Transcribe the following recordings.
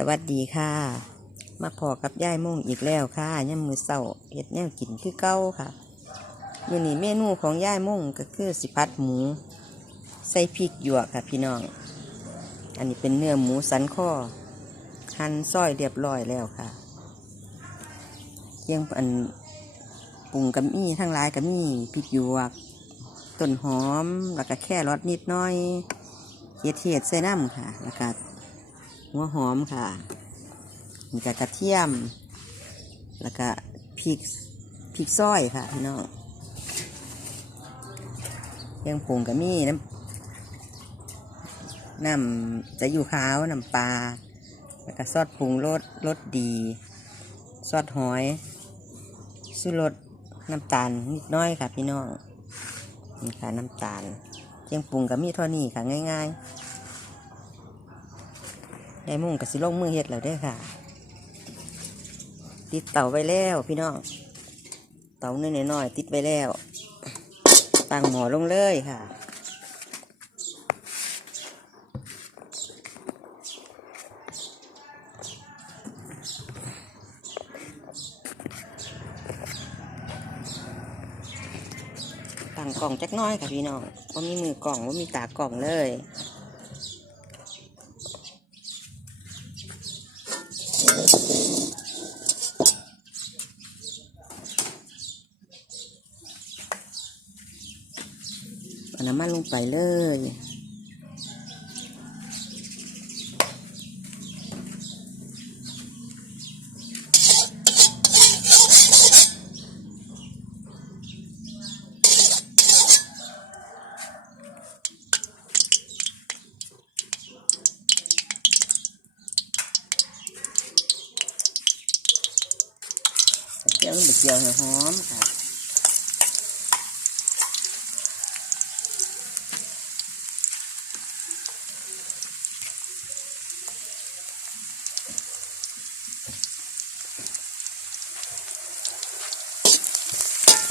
สวัสดีค่ะ มาพอกับย่ายโม่งอีกแล้วค่ะย่ำมือเศร้าเห็ดแนวกินคือเก้าค่ะมื่อนี้เมนูของย่ายโม่งก็คือสิพัดหมู ใส่พริกหยวกค่ะพี่น้อง อันนี้เป็นเนื้อหมูสันคอหั่นซอยเรียบร้อยแล้วค่ะเคียงอันปรุงกับมี่ทั้งหลายกับมี่พริกหยวกต้นหอมแล้วก็แค่รสนิดน้อยเฮ็ดเฮ็ดใส่น้ำค่ะแล้วก็ หัวหอมค่ะนี่ก็กระเทียม แล้วก็พริกพริกซอยค่ะพี่น้องเคียงปรุงกับมี่น้ำน้ำจะอยู่ขาวน้ำปลาแล้วก็ซอสปรุงรสรสดี ซอสหอยซื้อรสน้ำตาลนิดน้อยค่ะพี่น้องนี่ค่ะน้ำตาลเจียงปรุงกับมีเท่านี้ค่ะง่าย ๆ ยายมุ่งกับสิลงมือเฮ็ดแล้วเด้ค่ะ ติดเตาไว้แล้วพี่น้อง เตาน้อยๆติดไว้แล้ว ตั้งหมอลงเลยค่ะ ตั้งกล่องจักหน้อยค่ะพี่น้องว่ามีมือกล่องว่ามีตากล่องเลย น้ำมันลงไปเลยเจียวมันไปเจียวหอมค่ะ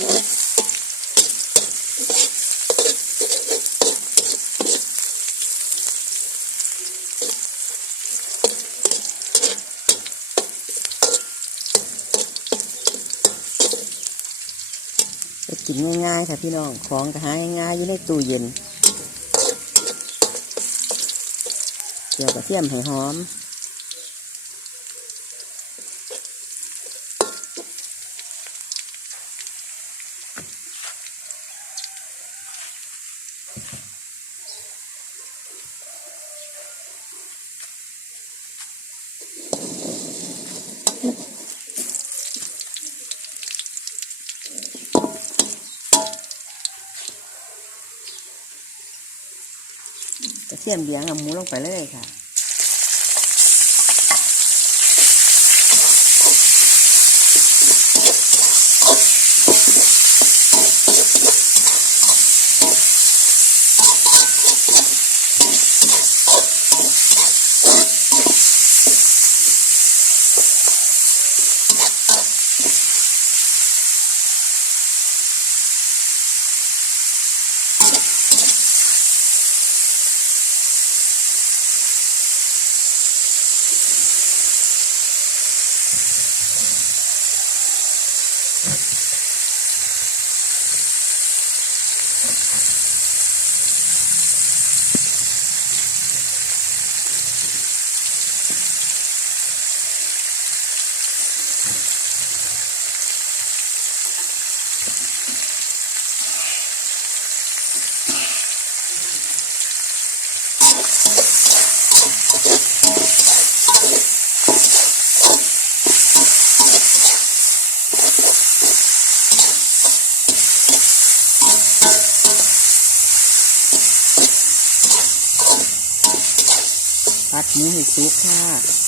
กินง่ายๆค่ะพี่น้อง ของก็หาง่ายๆอยู่ในตู้เย็น เกี่ยวกับเทียมให้หอม เสียมเบี้ยงเอาหมูลงไปเลยค่ะ หมูให้สุกค่ะ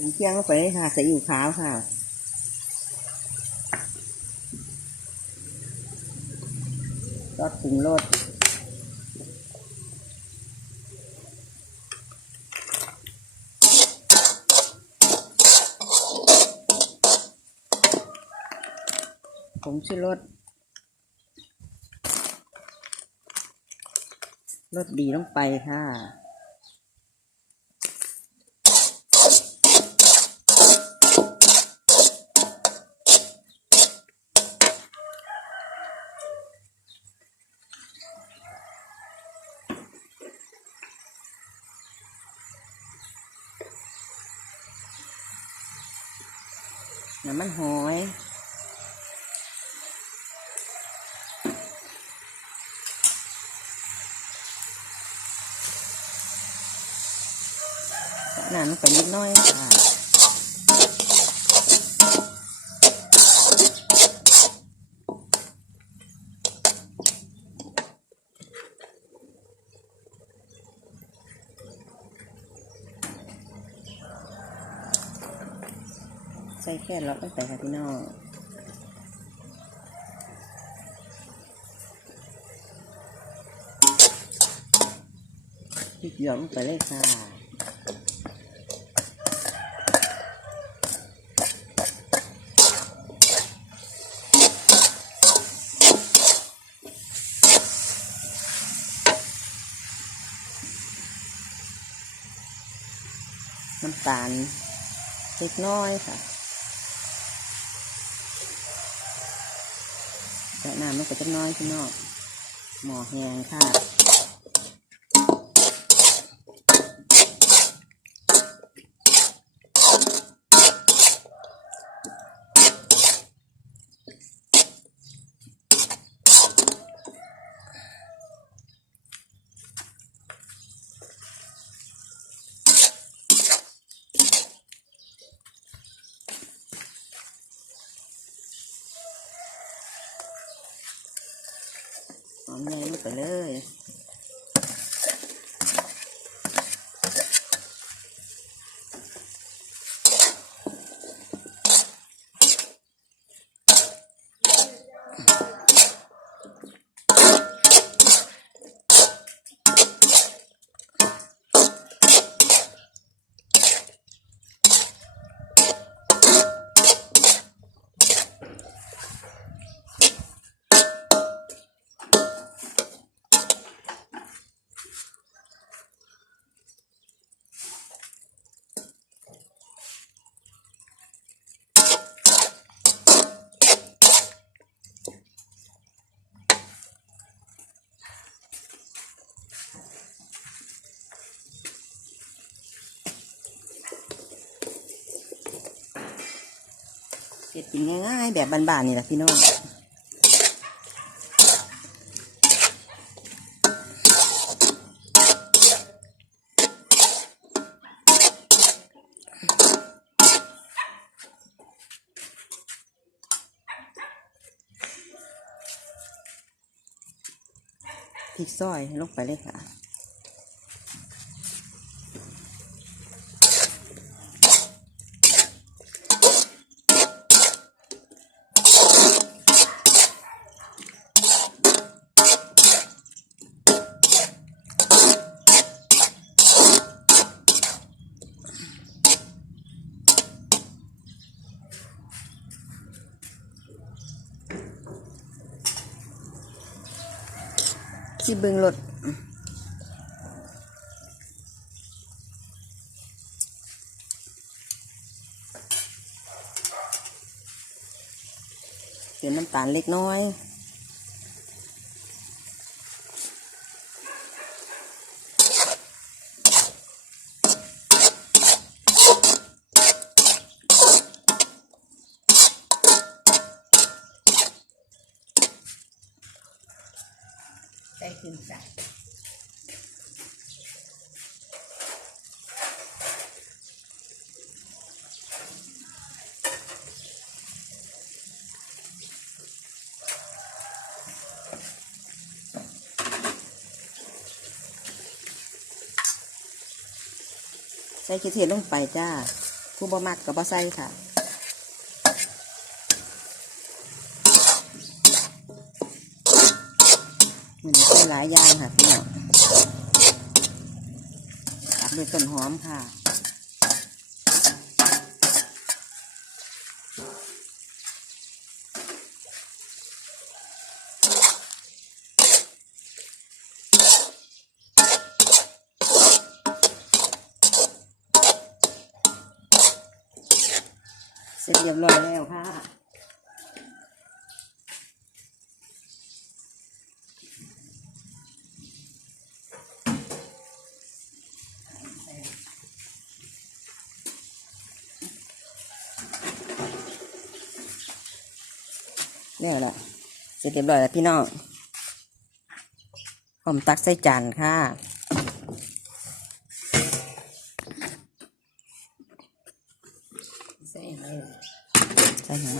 ถึงเที่ยงก็ไปค่ะใส่อิ๋วขาวค่ะรสปรุงรสผงชูรสรสดีลงไปค่ะ น้ำมันหอยน้ำมันก็นิดน้อยค่ะ ส่แค่ล็อตตั้งแต่ค่ะพี่น้องพริกหยวกลงไปเลยค่ะน้ำตาลเล็กน้อยค่ะ ใส่ น้ำมันก็จะน้อยพี่น้องหมอแหงค่ะ หอมใหญ่ไปเลย เก็ดกินง่ายๆแบบบานๆนี่แหละพี่น้องพริกซอยลงไปเลยค่ะ สิเบิงรถเป็นน้ำตาลเล็กน้อย ใส่ขึ้นใส่ใส่ขี้เทียนลงไปจ้าผู้บ่มักกับบ่ใส่ค่ะ มันใส่ หลายอย่างค่ะพี่น้องตัดด้วยต้นหอมค่ะเสร็จเรียบร้อยแล้วค่ะ นี่แหละเสร็จเรียบร้อยแล้วพี่น้องผมตักใส่จานค่ะใส่อะไรใส่หยั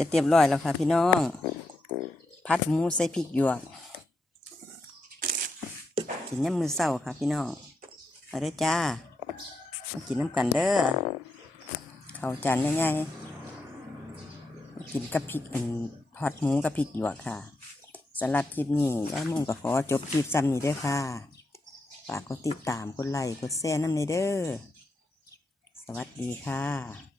ร็จเรียบร้อยแล้วค่ะพี่น้อง พัดหมูใส่พริกหยวกกินยำมือเศร้าค่ะพี่น้องมาเด้อจ้ามากินน้ำกันเด้อข้าวจานง่ายๆกินกับพริกเป็นพัดหมูกับพริกหยวกค่ะสำหรับคลิปนี้ย่ามุ่งก็ขอจบคลิปซ้ำนี้ด้อค่ะฝากกดติดตามกดไลค์กดแชร์น้ำในเด้อสวัสดีค่ะ